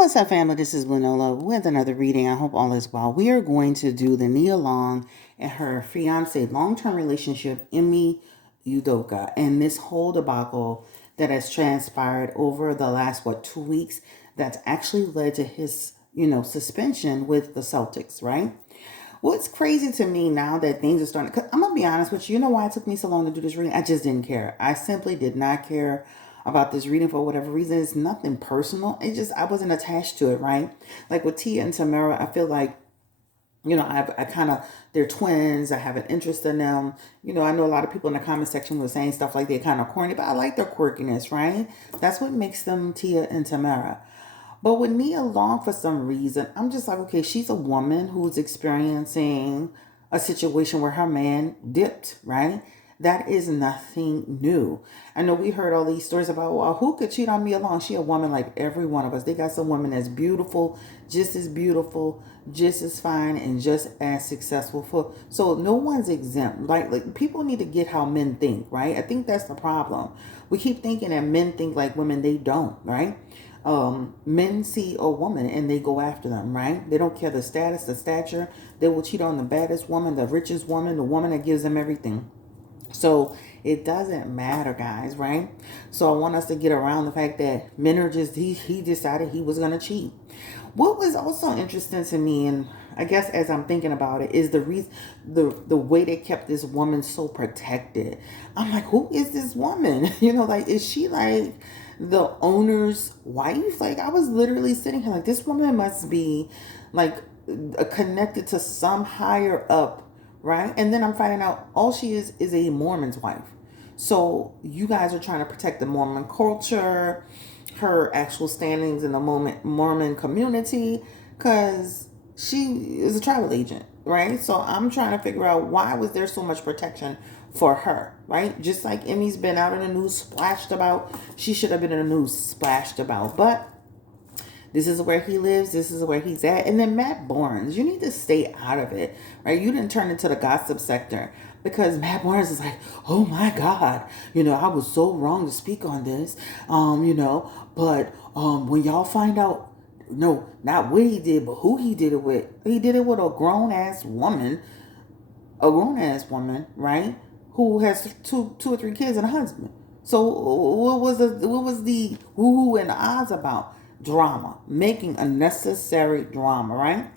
What's up, family? This is Nola with another reading. I hope all is well. We are going to do the NIA Long and her fiance long-term relationship, Ime Udoka, and this whole debacle that has transpired over the last 2 weeks. That's actually led to his suspension with the Celtics, right? What's crazy to me now that things are starting, cause I'm gonna be honest with you. You know why it took me so long to do this reading? I just didn't care. I simply did not care about this reading for whatever reason. It's nothing personal. It just, I wasn't attached to it, right? Like with Tia and Tamara, I feel like, I kind of, they're twins. I have an interest in them. I know a lot of people in the comment section were saying stuff like they're kind of corny, but I like their quirkiness, right? That's what makes them Tia and Tamara. But with Nia Long, for some reason, I'm just like, okay, she's a woman who's experiencing a situation where her man dipped, right? That is nothing new. I know we heard all these stories about, well, who could cheat on Nia Long? She a woman like every one of us. They got some women that's beautiful, just as fine, and just as successful. So no one's exempt. Like people need to get how men think, right? I think that's the problem. We keep thinking that men think like women. They don't, right? Men see a woman and they go after them, right? They don't care the status, the stature. They will cheat on the baddest woman, the richest woman, the woman that gives them everything. So it doesn't matter, guys, right? So I want us to get around the fact that men are just, he decided he was going to cheat. What was also interesting to me, and I guess as I'm thinking about it, is the reason, the way they kept this woman so protected. I'm like, who is this woman? Like, is she like the owner's wife? Like, I was literally sitting here like, this woman must be like connected to some higher up, right? And then I'm finding out all she is a Mormon's wife. So you guys are trying to protect the Mormon culture, her actual standings in the Mormon community, because she is a travel agent, right? So I'm trying to figure out, why was there so much protection for her, right? Just like Emmy's been out in the news splashed about, she should have been in the news splashed about. But this is where he lives. This is where he's at. And then Matt Barnes, you need to stay out of it, right? You didn't turn into the gossip sector, because Matt Barnes is like, oh my God, I was so wrong to speak on this, but when y'all find out, no, not what he did, but who he did it with. He did it with a grown ass woman, right? Who has two or three kids and a husband. So what was the woo and the odds about? Drama, making unnecessary drama, right?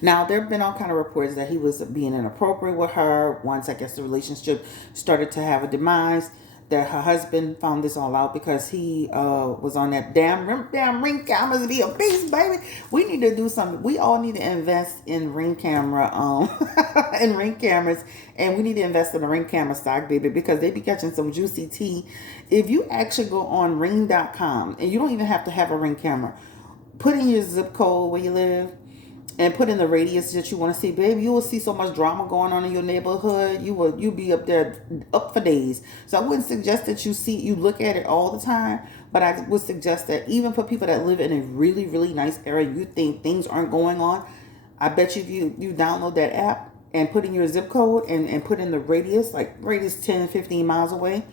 Now, there have been all kind of reports that he was being inappropriate with her. Once, I guess, the relationship started to have a demise, that her husband found this all out because he was on that damn ring cameras to be a beast, baby. We need to do something. We all need to invest in ring camera, in ring cameras, and we need to invest in a ring camera stock, baby, because they be catching some juicy tea. If you actually go on ring.com, and you don't even have to have a ring camera, put in your zip code where you live, and put in the radius that you want to see, baby, you will see so much drama going on in your neighborhood. You be up there up for days. So I wouldn't suggest that you look at it all the time, but I would suggest that even for people that live in a really, really nice area, you think things aren't going on, I bet you if you download that app and put in your zip code and put in the radius, like radius 10, 15 miles away,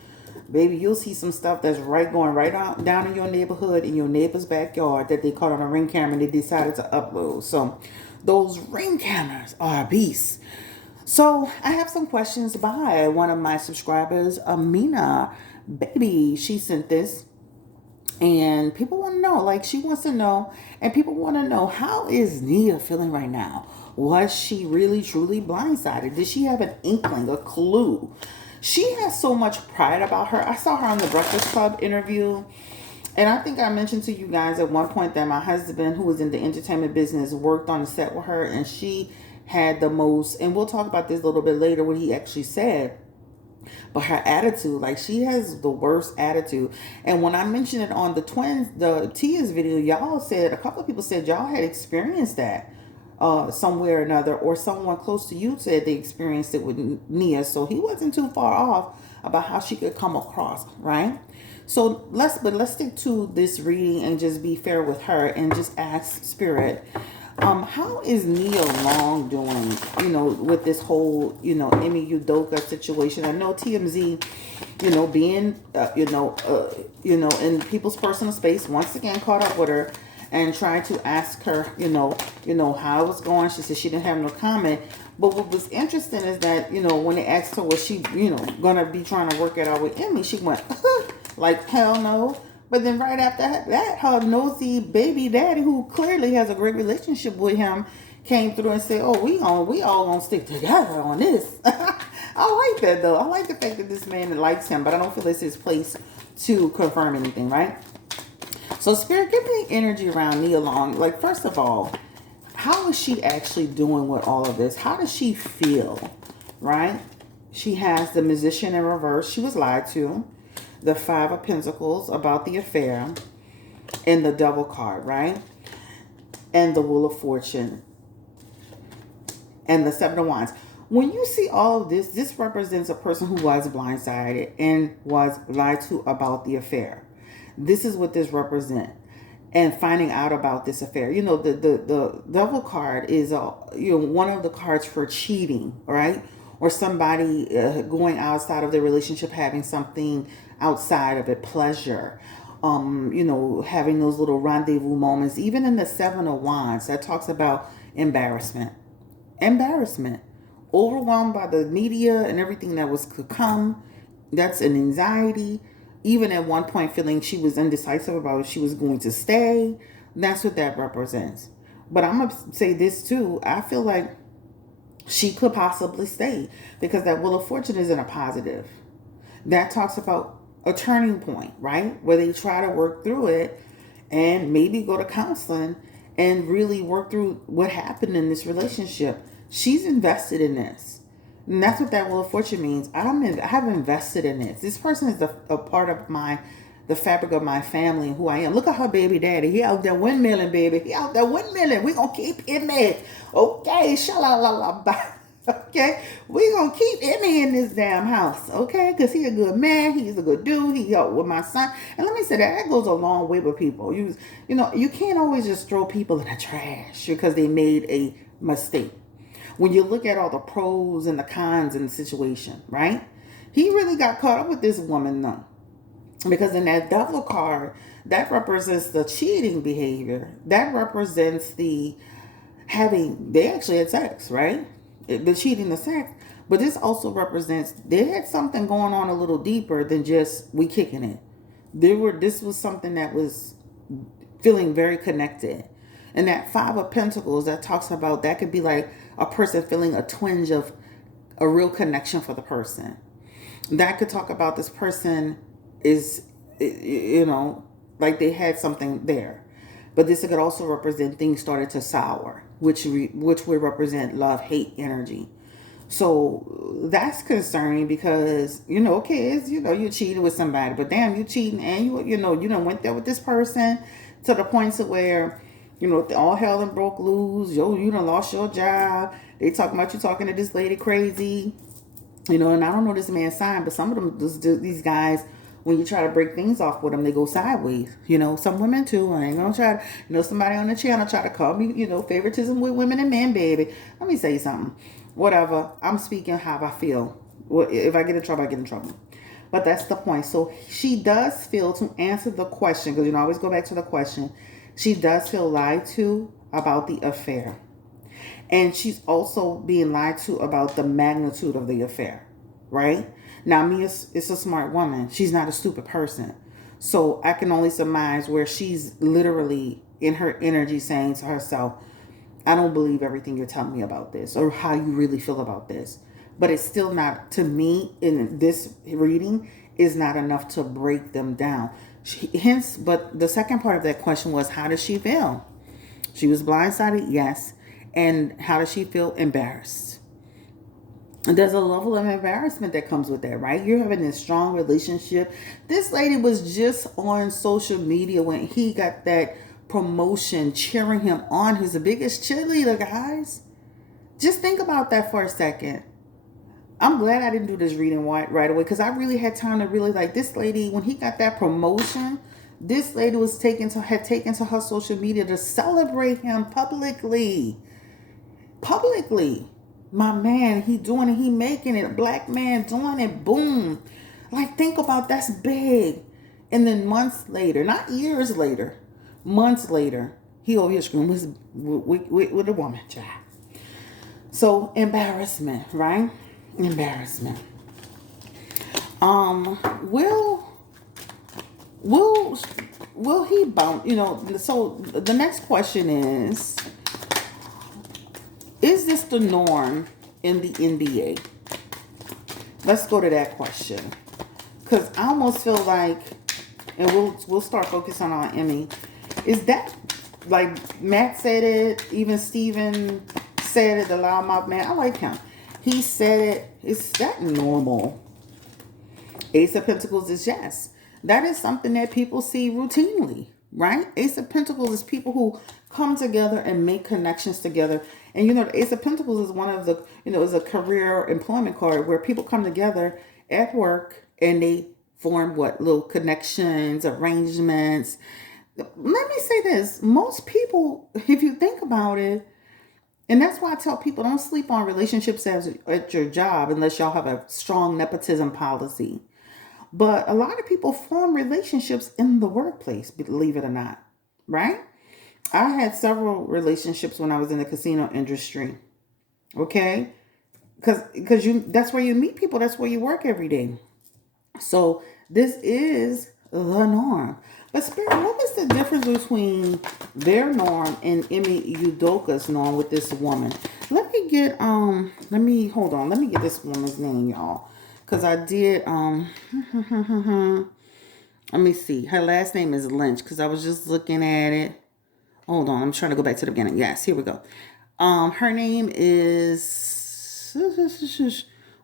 baby, you'll see some stuff that's going right out down in your neighborhood, in your neighbor's backyard, that they caught on a ring camera and they decided to upload. So those ring cameras are beasts. So I have some questions by one of my subscribers, Amina. Baby, she sent this. And people want to know, like, she wants to know, and people want to know, how is Nia feeling right now? Was she really, truly blindsided? Did she have an inkling, a clue? She has so much pride about her. I saw her on the Breakfast Club interview, and I think I mentioned to you guys at one point that my husband, who was in the entertainment business, worked on the set with her, and she had the most, and we'll talk about this a little bit later, what he actually said. But her attitude, like, she has the worst attitude. And when I mentioned it on the Tia's video, a couple of people said y'all had experienced that somewhere or another, or someone close to you said they experienced it with Nia. So he wasn't too far off about how she could come across, right? So let's stick to this reading and just be fair with her and just ask Spirit, how is Nia Long doing, with this whole, Ime Udoka situation? I know TMZ, being, in people's personal space, once again caught up with her. and tried to ask her, how it was going. She said she didn't have no comment. But what was interesting is that, when they asked her was she, gonna be trying to work it out with Ime, she went, like, hell no. But then right after that, her nosy baby daddy, who clearly has a great relationship with him, came through and said, "Oh, we all gonna stick together on this." I like that though. I like the fact that this man likes him, but I don't feel it's his place to confirm anything, right? So, Spirit, give me energy around Nia Long. Like, first of all, how is she actually doing with all of this? How does she feel, right? She has the Musician in reverse. She was lied to. The Five of Pentacles about the affair. And the Devil card, right? And the Wheel of Fortune. And the Seven of Wands. When you see all of this, this represents a person who was blindsided and was lied to about the affair. This is what this represents. And finding out about this affair. The Devil card is one of the cards for cheating, right? Or somebody going outside of their relationship, having something outside of it, pleasure. Having those little rendezvous moments. Even in the Seven of Wands, that talks about embarrassment. Overwhelmed by the media and everything that was to come. That's an anxiety. Even at one point feeling she was indecisive about if she was going to stay. That's what that represents. But I'm going to say this too. I feel like she could possibly stay because that Wheel of Fortune isn't a positive. That talks about a turning point, right? Where they try to work through it and maybe go to counseling and really work through what happened in this relationship. She's invested in this. And that's what that Wheel of Fortune means. I have invested in this. This person is a part of the fabric of my family and who I am. Look at her baby daddy. He out there windmilling, baby. He out there windmilling. We gonna keep him in. Okay, sha-la-la-la-bye. Okay, we gonna keep Ime in this damn house. Okay, because he a good man. He's a good dude. He helped with my son. And let me say that goes a long way with people. You can't always just throw people in the trash because they made a mistake. When you look at all the pros and the cons in the situation, right? He really got caught up with this woman though. Because in that Devil card, that represents the cheating behavior. That represents they actually had sex, right? The cheating, the sex. But this also represents they had something going on a little deeper than just we kicking it. This was something that was feeling very connected. And that Five of Pentacles that talks about, that could be like a person feeling a twinge of a real connection for the person. That could talk about this person is, like they had something there. But this could also represent things started to sour, which would represent love-hate energy. So that's concerning because, kids, you cheated with somebody, but damn, you cheating and you done went there with this person to the point to where, all hell done broke loose. You done lost your job. They talking about you talking to this lady crazy. And I don't know this man's sign, but some of them, these guys, when you try to break things off with them, they go sideways. Some women too. I ain't gonna try to, somebody on the channel try to call me, favoritism with women and men, baby. Let me say something. Whatever. I'm speaking how I feel. If I get in trouble, I get in trouble. But that's the point. So she does feel, to answer the question, because I always go back to the question, she does feel lied to about the affair. And she's also being lied to about the magnitude of the affair, right? Now, Mia is a smart woman. She's not a stupid person. So I can only surmise where she's literally in her energy saying to herself, I don't believe everything you're telling me about this or how you really feel about this. But it's still not, to me, in this reading, is not enough to break them down. But the second part of that question was, how does she feel? She was blindsided, yes. And how does she feel? Embarrassed. And there's a level of embarrassment that comes with that, right? You're having this strong relationship. This lady was just on social media when he got that promotion, cheering him on. He's the biggest cheerleader, guys. Just think about that for a second. I'm glad I didn't do this reading right away because I really had time to really this lady, when he got that promotion, this lady had taken to her social media to celebrate him publicly. My man, he doing it, he making it, a black man doing it, boom. Think about, that's big. And then months later, not years later, months later, He over here screwing with a woman, child. So embarrassment, right? Embarrassment. Um, will will will he bounce? So the next question is this the norm in the NBA? Let's go to that question. Because I almost feel like, and we'll start focusing on Emmy. Is that, like Matt said it, even Steven said it, the loudmouth man, I like him. He said it. Is that normal? Ace of Pentacles is yes. That is something that people see routinely, right? Ace of Pentacles is people who come together and make connections together. And the Ace of Pentacles is one of the, is a career employment card where people come together at work and they form what little connections, arrangements. Let me say this. Most people, if you think about it, and that's why I tell people don't sleep on relationships at your job unless y'all have a strong nepotism policy. But a lot of people form relationships in the workplace, believe it or not, right? I had several relationships when I was in the casino industry. Okay? Because that's where you meet people, that's where you work every day. So this is the norm. But Spirit, what is the difference between their norm and Ime Udoka's norm with this woman? Let me hold on. Let me get this woman's name, y'all. Cause I did let me see. Her last name is Lynch, because I was just looking at it. Hold on, I'm trying to go back to the beginning. Yes, here we go. Her name is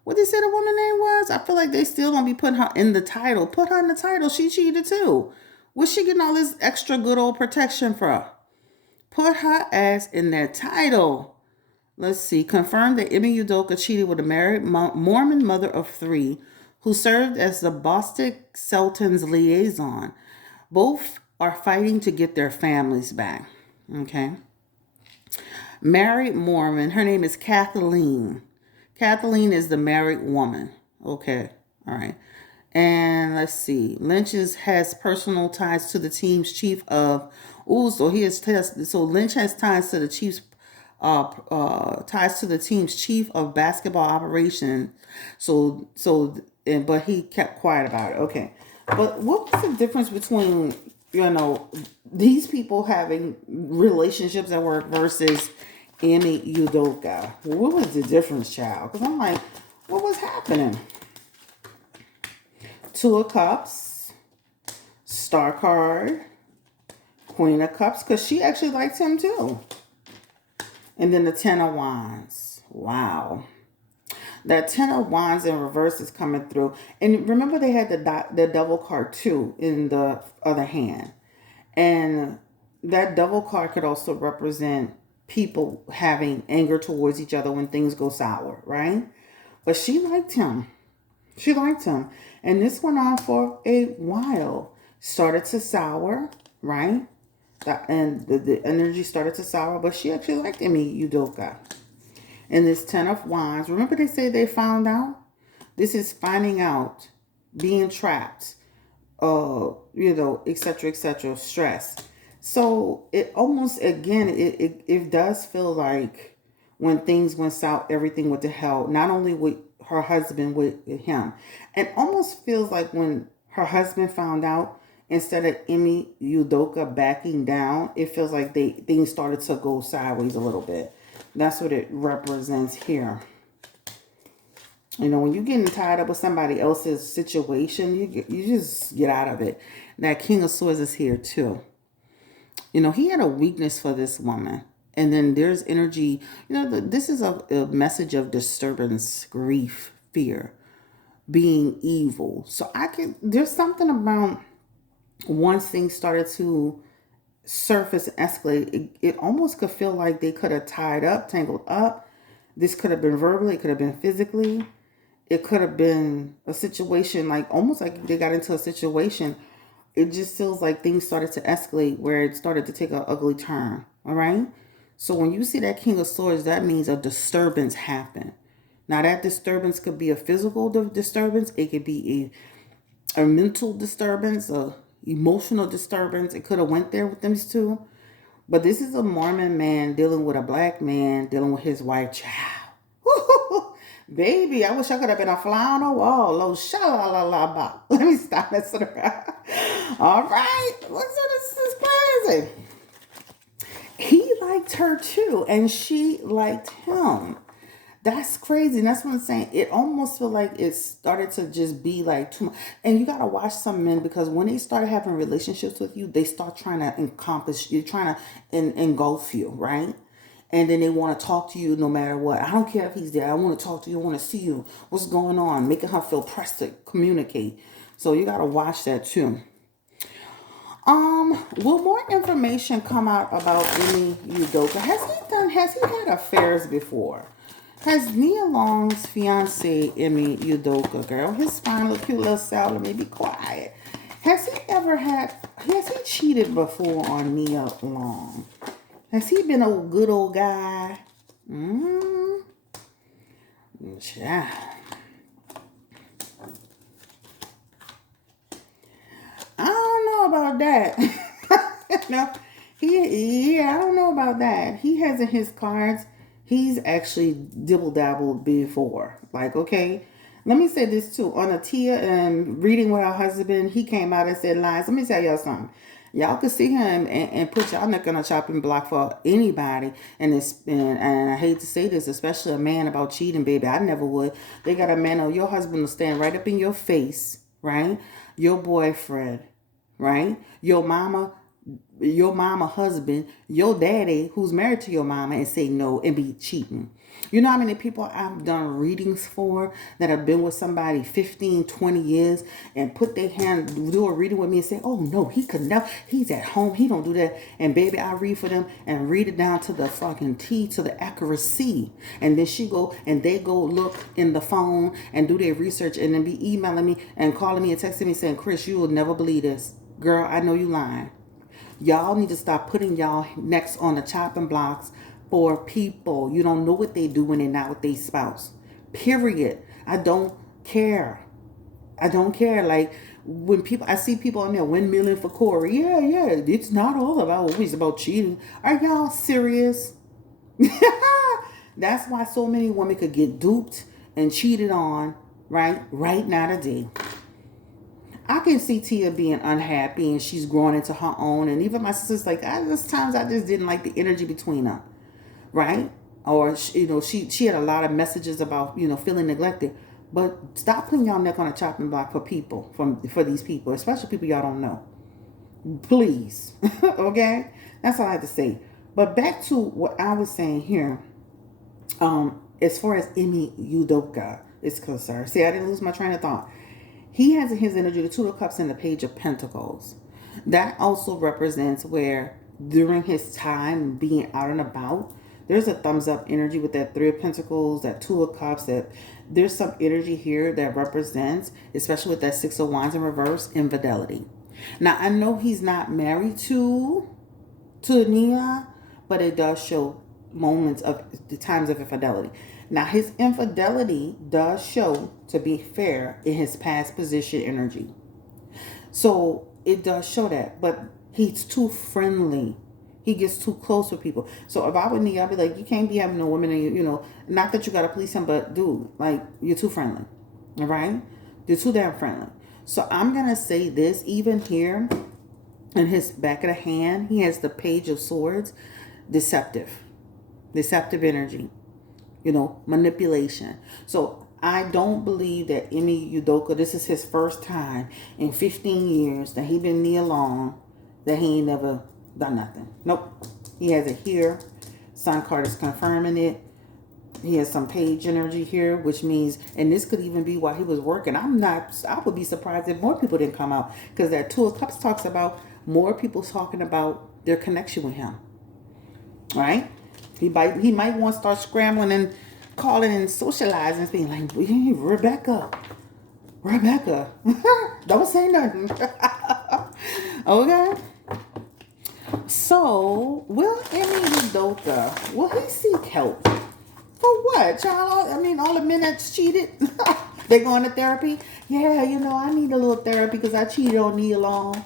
what they said the woman name was. I feel like they still gonna be putting her in the title. Put her in the title. She cheated too. What's she getting all this extra good old protection for? Put her ass in that title. Let's see. Confirmed that Ime Udoka cheated with a married Mormon mother of 3 who served as the Boston Celtics liaison. Both are fighting to get their families back. Okay. Married Mormon. Her name is Kathleen. Kathleen is the married woman. Okay. All right. And let's see. Lynch has personal ties to the team's chief of. So Lynch has ties to the chief's ties to the team's chief of basketball operations. But he kept quiet about it. Okay. But what was the difference between, these people having relationships at work versus Ime Udoka? What was the difference, child? Because I'm like, what was happening? 2 of Cups, Star card, Queen of Cups, because she actually likes him too. And then the 10 of Wands. Wow. That 10 of Wands in reverse is coming through. And remember they had the double card too in the other hand. And that double card could also represent people having anger towards each other when things go sour, right? But she liked him. She liked him. And this went on for a while. Started to sour, right? And the energy started to sour, but she actually liked Ime Udoka. And this 10 of Wands, remember they say they found out? This is finding out, being trapped, etc., stress. So it almost, again, it does feel like when things went south, everything went to hell, not only with her husband, with him. It almost feels like when her husband found out, instead of Ime Udoka backing down, it feels like things started to go sideways a little bit. That's what it represents here. When you're getting tied up with somebody else's situation, you just get out of it. That King of Swords is here too. He had a weakness for this woman. And then there's energy. This is a message of disturbance, grief, fear, being evil. So there's something about once things started to surface and escalate, it almost could feel like they could have tied up, tangled up. This could have been verbally, it could have been physically. It could have been a situation almost like they got into a situation. It just feels like things started to escalate where it started to take an ugly turn. All right. So when you see that King of Swords, that means a disturbance happened. Now that disturbance could be a physical disturbance. It could be a mental disturbance, a emotional disturbance. It could have went there with them two. But this is a Mormon man dealing with a black man dealing with his wife. Child. Baby, I wish I could have been a fly on the wall. Oh, sha-la-la-la-ba. Let me stop messing around. All right. This is crazy. He liked her too, and she liked him. That's crazy. And that's what I'm saying. It almost feel like it started to just be like too much. And you gotta watch some men, because when they start having relationships with you, they start trying to encompass you, trying to engulf you, right? And then they want to talk to you no matter what. I don't care if he's there. I want to talk to you. I want to see you. What's going on? Making her feel pressed to communicate. So you gotta watch that too. Will more information come out about Ime Udoka? Has he had affairs before? Has Nia Long's fiance, Ime Udoka, girl, his fine little cute little self, let me be quiet. Has he cheated before on Nia Long? Has he been a good old guy? Yeah. I don't know about that. No, I don't know about that. He has in his cards, he's actually dibble dabbled before. Like, okay, let me say this too. On a Tia and reading with her husband, he came out and said lies. Let me tell y'all something. Y'all could see him and put y'all neck on a chopping block for anybody. And I hate to say this, especially a man about cheating, baby. I never would. They got a man, or your husband will stand right up in your face, right? Your boyfriend, right? Your mama husband, your daddy who's married to your mama, and say no and be cheating. You know how many people I've done readings for that have been with somebody 15, 20 years and put their hand, do a reading with me and say, oh no, he could never, he's at home, he don't do that. And baby, I read for them and read it down to the fucking T, to the accuracy. And then they go look in the phone and do their research and then be emailing me and calling me and texting me saying, Chris, you will never believe this. Girl, I know you lying. Y'all need to stop putting y'all necks on the chopping blocks for people. You don't know what they do when they're not with their spouse. Period. I don't care. I don't care. Like, when I see people on there windmilling for Corey. Yeah, it's not all about always about cheating. Are y'all serious? That's why so many women could get duped and cheated on, right now today. I can see Tia being unhappy and she's growing into her own. And even my sister's like, there's times I just didn't like the energy between them, right? Or, she had a lot of messages about, feeling neglected. But stop putting y'all neck on a chopping block for people, for these people, especially people y'all don't know. Please. Okay? That's all I have to say. But back to what I was saying here, as far as Ime Udoka is concerned. See, I didn't lose my train of thought. He has in his energy the Two of Cups and the Page of Pentacles. That also represents where during his time being out and about, there's a thumbs up energy with that Three of Pentacles, that Two of Cups, that there's some energy here that represents, especially with that Six of Wands in reverse, infidelity. Now, I know he's not married to Nia, but it does show moments of the times of infidelity. Now, his infidelity does show, to be fair, in his past position energy. So it does show that, but he's too friendly. He gets too close with people. So if I were Nia, I'd be like, you can't be having no women, and not that you gotta please him, but dude, like, you're too friendly. All right, you're too damn friendly. So I'm gonna say this, even here in his back of the hand, he has the Page of Swords, deceptive energy. Manipulation. So I don't believe that Ime Udoka, this is his first time in 15 years that he been Nia Long, that he ain't never done nothing. Nope. He has it here. Sun card is confirming it. He has some page energy here, which means, and this could even be while he was working. I would be surprised if more people didn't come out, because that Two of Cups talks about more people talking about their connection with him. Right? He might want to start scrambling and calling and socializing and being like, hey, Rebecca, don't say nothing. Okay? So, will Ime Udoka, will he seek help? For what, child? All the men that's cheated, they going to therapy? Yeah, I need a little therapy because I cheated on Nia Long.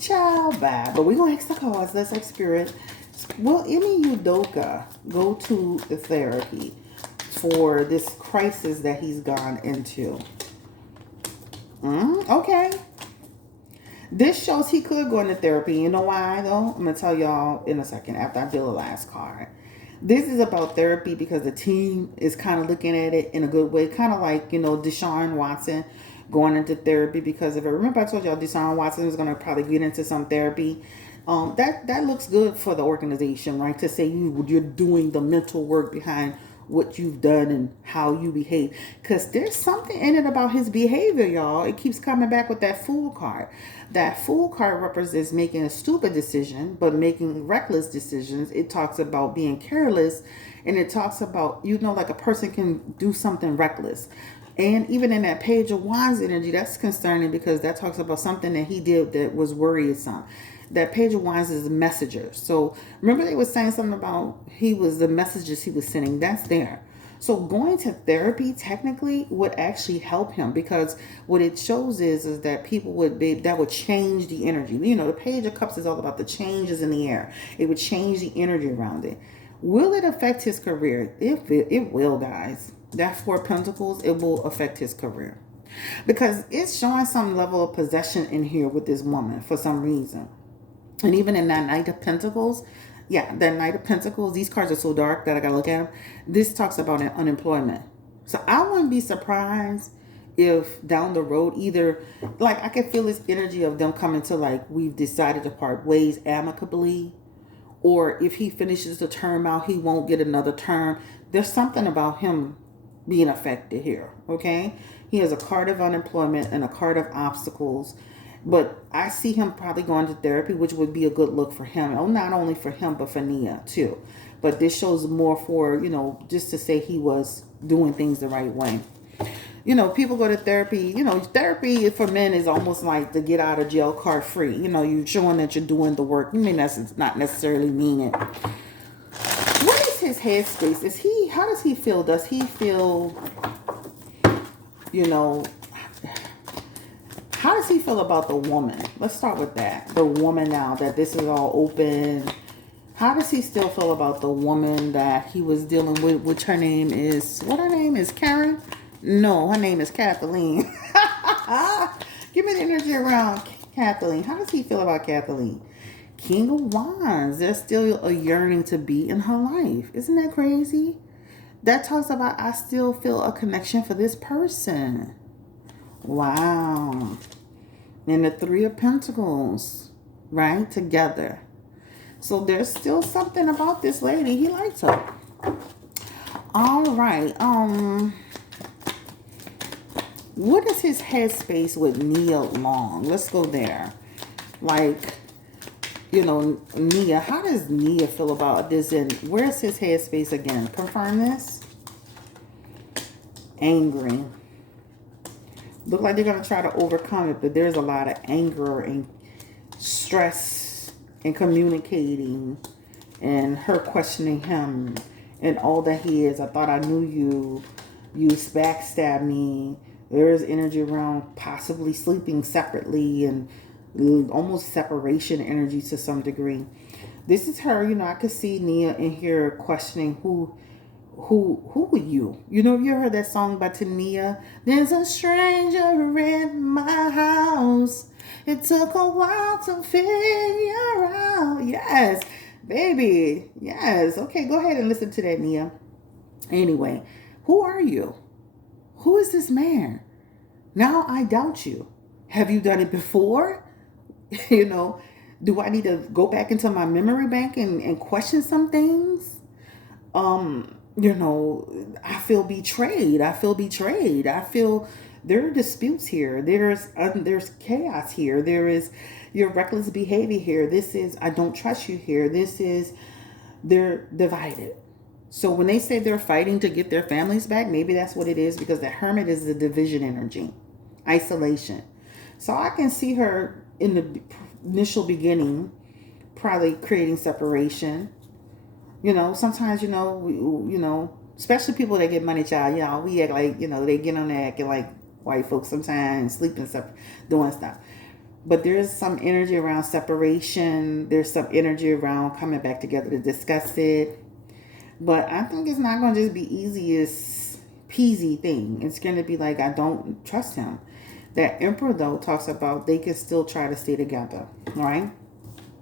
Child, bye. But we're going to ask the cards. Let's ask Spirit. Will Ime Udoka go to the therapy for this crisis that he's gone into? Okay. This shows he could go into therapy. You know why, though? I'm going to tell y'all in a second after I deal the last card. This is about therapy because the team is kind of looking at it in a good way. Kind of like, Deshaun Watson going into therapy because of it. Remember I told y'all Deshaun Watson was going to probably get into some therapy. That looks good for the organization, right? To say you're doing the mental work behind what you've done and how you behave, because there's something in it about his behavior, y'all. It keeps coming back with that fool card. That fool card represents making a stupid decision but making reckless decisions. It talks about being careless, and it talks about, like a person can do something reckless. And even in that Page of Wands energy, that's concerning because that talks about something that he did that was worrisome. That Page of Wands is a messenger. So remember they were saying something about the messages he was sending. That's there. So going to therapy technically would actually help him, because what it shows is that people that would change the energy. The Page of Cups is all about the changes in the air. It would change the energy around it. Will it affect his career? It will, guys. That Four of Pentacles, it will affect his career. Because it's showing some level of possession in here with this woman for some reason. And even in that Knight of Pentacles, that Knight of Pentacles, these cards are so dark that I gotta look at them. This talks about unemployment. So I wouldn't be surprised if down the road, either, like, I can feel this energy of them coming to, like, we've decided to part ways amicably, or if he finishes the term out, he won't get another term. There's something about him being affected here, okay? He has a card of unemployment and a card of obstacles. But I see him probably going to therapy, which would be a good look for him. Oh, not only for him, but for Nia, too. But this shows more for, just to say he was doing things the right way. People go to therapy. Therapy for men is almost like the get out of jail card free. You're showing that you're doing the work. You may not necessarily mean it. What is his headspace? How does he feel? Does he feel, how does he feel about the woman? Let's start with that. The woman, now that this is all open. How does he still feel about the woman that he was dealing with, which her name is, Karen? No, her name is Kathleen. Give me the energy around Kathleen. How does he feel about Kathleen? King of Wands. There's still a yearning to be in her life. Isn't that crazy? That talks about, I still feel a connection for this person. Wow. And the Three of Pentacles, right? Together. So there's still something about this lady. He likes her. All right. What is his headspace with Nia Long? Let's go there. Like, Nia. How does Nia feel about this? And where's his headspace again? Confirm this. Angry. Look like they're going to try to overcome it, but there's a lot of anger and stress and communicating and her questioning him and all that he is. I thought I knew you. You backstabbed me. There's energy around possibly sleeping separately and almost separation energy to some degree. This is her, I could see Nia in here questioning who are you? Have you ever heard that song by Tania? There's a stranger in my house. It took a while to figure out. Yes, baby. Yes. Okay, go ahead and listen to that, Nia. Anyway, who are you? Who is this man? Now I doubt you. Have you done it before? Do I need to go back into my memory bank and question some things? I feel betrayed. I feel there are disputes here. There's chaos here. There is your reckless behavior here. This is, I don't trust you here. This is, they're divided. So when they say they're fighting to get their families back, maybe that's what it is, because the Hermit is the division energy, isolation. So I can see her in the initial beginning probably creating separation. Sometimes, especially people that get money, child, we act like, they get on there acting like white folks sometimes, sleeping stuff, doing stuff. But there's some energy around separation. There's some energy around coming back together to discuss it. But I think it's not going to just be easiest peasy thing. It's going to be like, I don't trust him. That Emperor, though, talks about they can still try to stay together, right?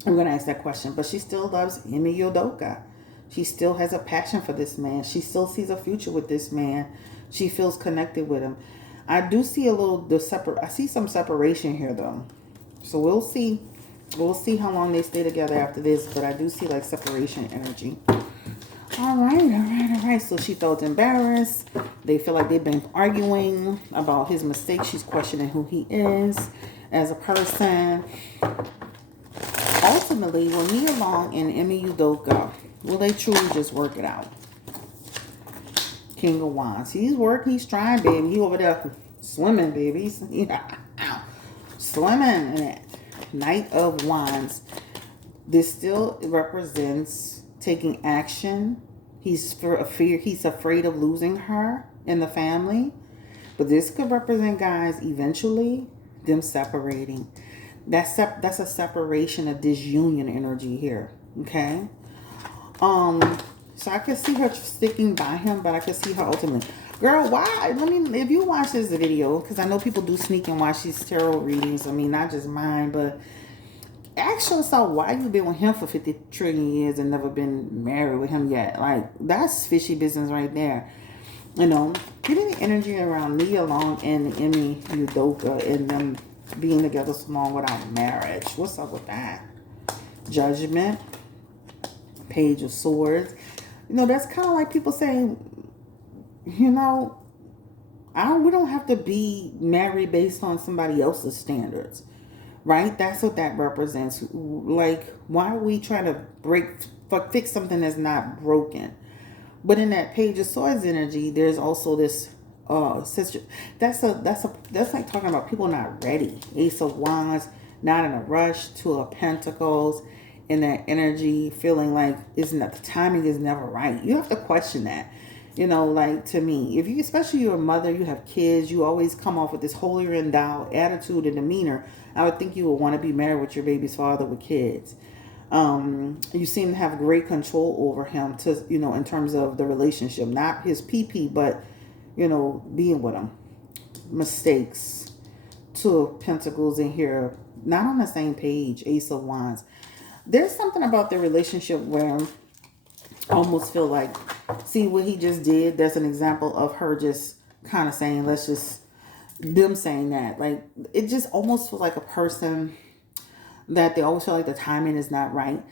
I'm going to ask that question. But she still loves Ime Udoka. She still has a passion for this man. She still sees a future with this man. She feels connected with him. I do see a little, I see some separation here, though. So we'll see. We'll see how long they stay together after this. But I do see like separation energy. All right, all right, all right. So she felt embarrassed. They feel like they've been arguing about his mistakes. She's questioning who he is as a person. Ultimately, will Nia Long and Ime Udoka, will they truly just work it out? King of Wands. He's trying, baby. He over there swimming, baby. He's swimming in it. Knight of Wands. This still represents taking action. He's afraid of losing her in the family. But this could represent, guys, eventually them separating. That's a separation, a disunion energy here. Okay. So I can see her sticking by him, but I can see her ultimately. Girl, why? If you watch this video, because I know people do sneak and watch these tarot readings. I mean, not just mine, but ask yourself why you been with him for 50 trillion years and never been married with him yet. Like, that's fishy business right there. You know, give me the energy around Nia Long and Ime Udoka and them being together so long without marriage. What's up with that? Judgment. Page of Swords. You know, that's kind of like people saying, you know, we don't have to be married based on somebody else's standards, right? That's what that represents. Like, why are we trying to fix something that's not broken? But in that Page of Swords energy, there's also this sister. That's like talking about people not ready. Ace of Wands, not in a rush. Two of Pentacles. In that energy, feeling like the timing is never right. You have to question that. You know, like, to me, if you, especially you're a mother, you have kids, you always come off with this holier than thou attitude and demeanor. I would think you would want to be married with your baby's father with kids. You seem to have great control over him to, you know, in terms of the relationship, not his PP, but, you know, being with him. Mistakes. Two of Pentacles in here, not on the same page. Ace of Wands. There's something about their relationship where I almost feel like, see what he just did? That's an example of her just kind of saying, them saying that. Like, it just almost feels like a person that they always feel like the timing is not right.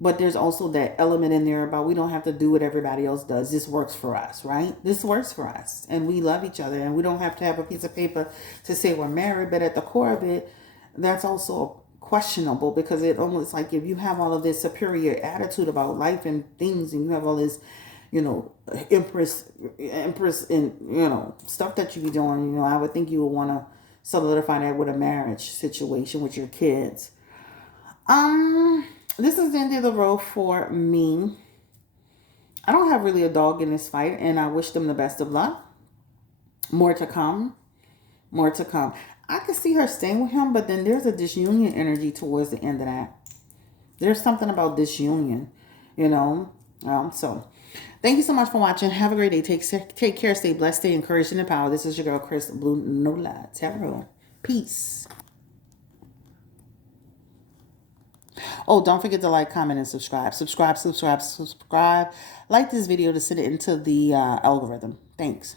But there's also that element in there about we don't have to do what everybody else does. This works for us, right? This works for us. And we love each other. And we don't have to have a piece of paper to say we're married. But at the core of it, that's also questionable, because it almost like if you have all of this superior attitude about life and things, and you have all this, you know, empress and, you know, stuff that you be doing, you know, I would think you would want to solidify that with a marriage situation with your kids. This is the end of the road for me. I don't have really a dog in this fight, and I wish them the best of luck. More to come. More to come. I could see her staying with him, but then there's a disunion energy towards the end of that. There's something about disunion, you know. So, thank you so much for watching. Have a great day. Take care. Stay blessed. Stay encouraged and empowered. This is your girl, Chris Blue Nola Tarot. Peace. Oh, don't forget to like, comment, and subscribe. Subscribe. Like this video to send it into the algorithm. Thanks.